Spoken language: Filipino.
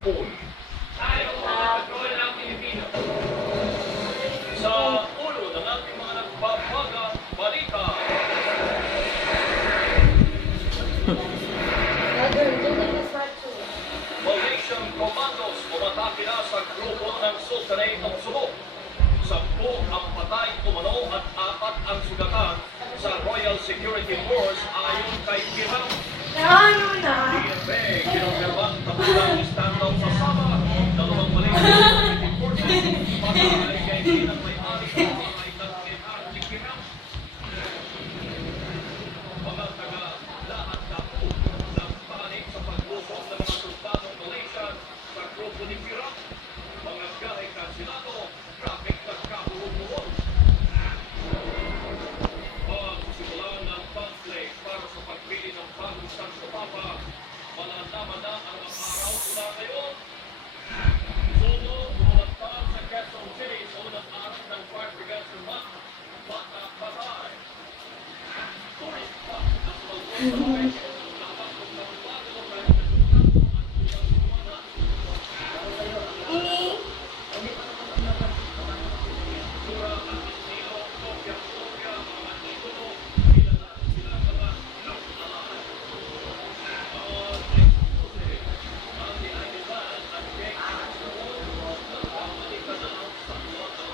Pool. Tayo ang patrol ng Pilipino. Sa ulo ng ating mga nagbabagang balita. Malaysian Commandos umatake na sa grupo ng Sultanate of Sulu. 10 ang patay umano at 4 ang sugatan sa Royal Security Force ayon kay Kiram. DFA, kinumpirmang tapos ang stand-off sa Sabah. Dalawang Malaysian Security Forces patay kay bilang may-ari ng mga ikat-ikat ni Kiram. Mga taga-lahat na po ng panik sa paglusong ng mga sultanong Malaysian sa grupo ni Kiram. Mga gahe kansilado, traffic nagkabuhon-buhon. Pagsimulan ng conflict para sa pagpili ng bagong Santo Papa, malalaman na ang mga araw mula ngayon. Solo, bumantad sa Quezon City sa unang araw ng Fire Brigade Month, Bata Patay. Turis pa ang mga location dapat kung nabago ng mga sultano at unang Sura at estilo, kopya-kopya, mga titulo, kilala sila mga look-alike. Ang exclusive, ang dinailan at gay action, nagkamali ka na sa loto.